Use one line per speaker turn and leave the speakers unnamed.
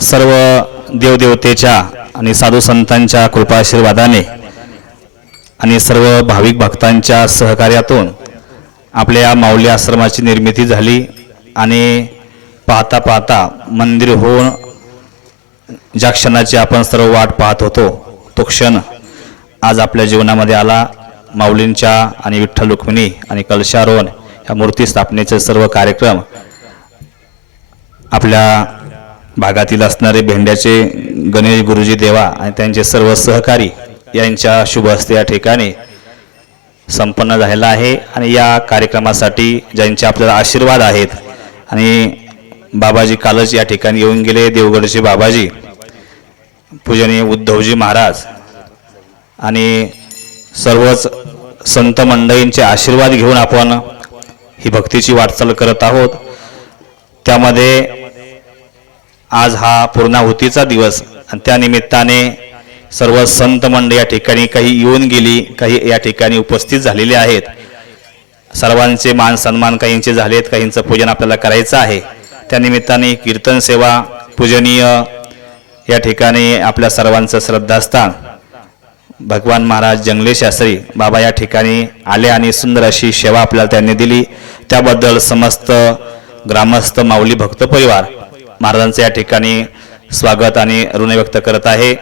सर्व देवदेवतेच्या आणि साधू संतांच्या कृपाशीर्वादाने आणि सर्व भाविक भक्तांच्या सहकार्यातून आपल्या या माऊली आश्रमाची निर्मिती झाली आणि पाहता पाहता मंदिर होऊन ज्या क्षणाची आपण सर्व वाट पाहत होतो तो क्षण आज आपल्या जीवनामध्ये आला. माऊलींच्या आणि विठ्ठल रुक्मिणी आणि कलशारोहण या मूर्ती स्थापनेचे सर्व कार्यक्रम आपल्या भागातील असणारे भेंड्याचे गणेश गुरुजी देवा आणि त्यांचे सर्व सहकारी यांच्या शुभ हस्ते या ठिकाणी संपन्न झालेला आहे. आणि या कार्यक्रमासाठी ज्यांचे आपल्याला आशीर्वाद आहेत आणि बाबाजी कालच या ठिकाणी येऊन गेले. देवगडचे बाबाजी पूजनीय उद्धवजी महाराज आणि सर्वच संत मंडळींचे आशीर्वाद घेऊन आपण ही भक्तीची वाटचाल करत आहोत. त्यामध्ये आज हा पूर्णाहुतीचा दिवस आणि त्यानिमित्ताने सर्व संत मंड या ठिकाणी काही येऊन गेली काही या ठिकाणी उपस्थित झालेले आहेत. सर्वांचे मान सन्मान काहींचे झालेत काहींचं पूजन आपल्याला करायचं आहे. त्यानिमित्ताने कीर्तन सेवा पूजनीय या ठिकाणी आपल्या सर्वांचं श्रद्धास्थान. भगवान महाराज जंगले शास्त्री बाबा या ठिकाणी आले आणि सुंदर अशी सेवा आपल्याला त्यांनी दिली. त्याबद्दल समस्त ग्रामस्थ माऊली भक्त परिवार महाराजांचं या ठिकाणी स्वागत आणि ऋण व्यक्त करत आहे.